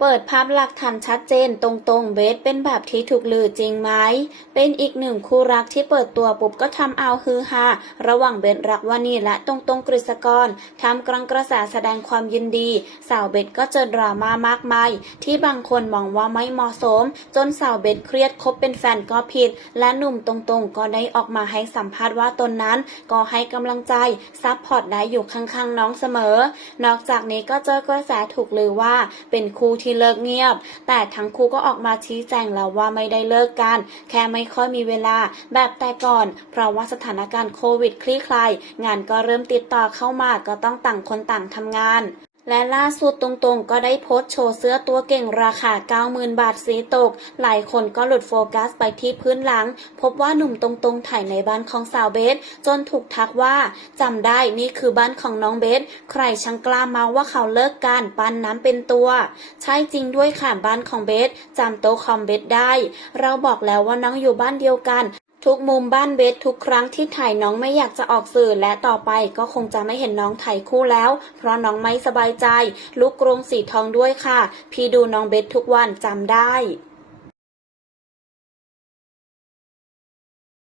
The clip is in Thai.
เปิดภาพหลักฐานชัดเจนตรงๆ เบสเป็นแบบที่ถูกลือจริงไหม เป็นอีกหนึ่งคู่รักที่เปิดตัวปุ๊บก็ทำเอาฮือฮาระหว่างเบสรักวานีและตรงๆกฤษกรทำกลางกระแสแสดงความยินดี สาวเบสก็เจอดราม่ามากมาย ที่บางคนมองว่าไม่เหมาะสม จนสาวเบสเครียดคบเป็นแฟนก็ผิด และหนุ่มตรงๆ ก็ได้ออกมาให้สัมภาษณ์ว่าตนนั้น ก็ให้กำลังใจซัพพอร์ตได้อยู่ข้างๆน้องเสมอ นอกจากนี้ก็เจอกระแสถูกลือว่าเป็นคู่ที่เลิกเงียบ แต่ทั้งคู่ก็ออกมาชี้แจงแล้วว่าไม่ได้เลิกกัน แค่ไม่ค่อยมีเวลาแบบแต่ก่อน เพราะว่าสถานการณ์โควิดคลี่คลายงานก็เริ่มติดต่อเข้ามาก็ต้องต่างคนต่างทำงาน และล่าสุดตรงๆ ก็ได้โพสต์โชว์เสื้อตัวเก่งราคา 90,000 บาทสีตก หลายคนก็หลุดโฟกัสไปที่พื้นหลัง พบว่าหนุ่มตรงๆ ถ่ายในบ้านของสาวเบส จนถูกทักว่าจำได้นี่คือบ้านของน้องเบส ใครช่างกล้าเมาว่าเขาเลิกกันปั้นน้ำเป็นตัว ใช่จริงด้วยค่ะบ้านของเบสจำโต๊ะคอมเบสได้ เราบอกแล้วว่าน้องอยู่บ้านเดียวกัน ทุกมุมบ้านเบสทุกครั้งที่ถ่ายน้องไม่อยากจะออกสื่อและต่อไปก็คงจะไม่เห็นน้องถ่ายคู่แล้ว เพราะน้องไม่สบายใจลุกกรงสีทองด้วยค่ะ พี่ดูน้องเบสทุกวันจำได้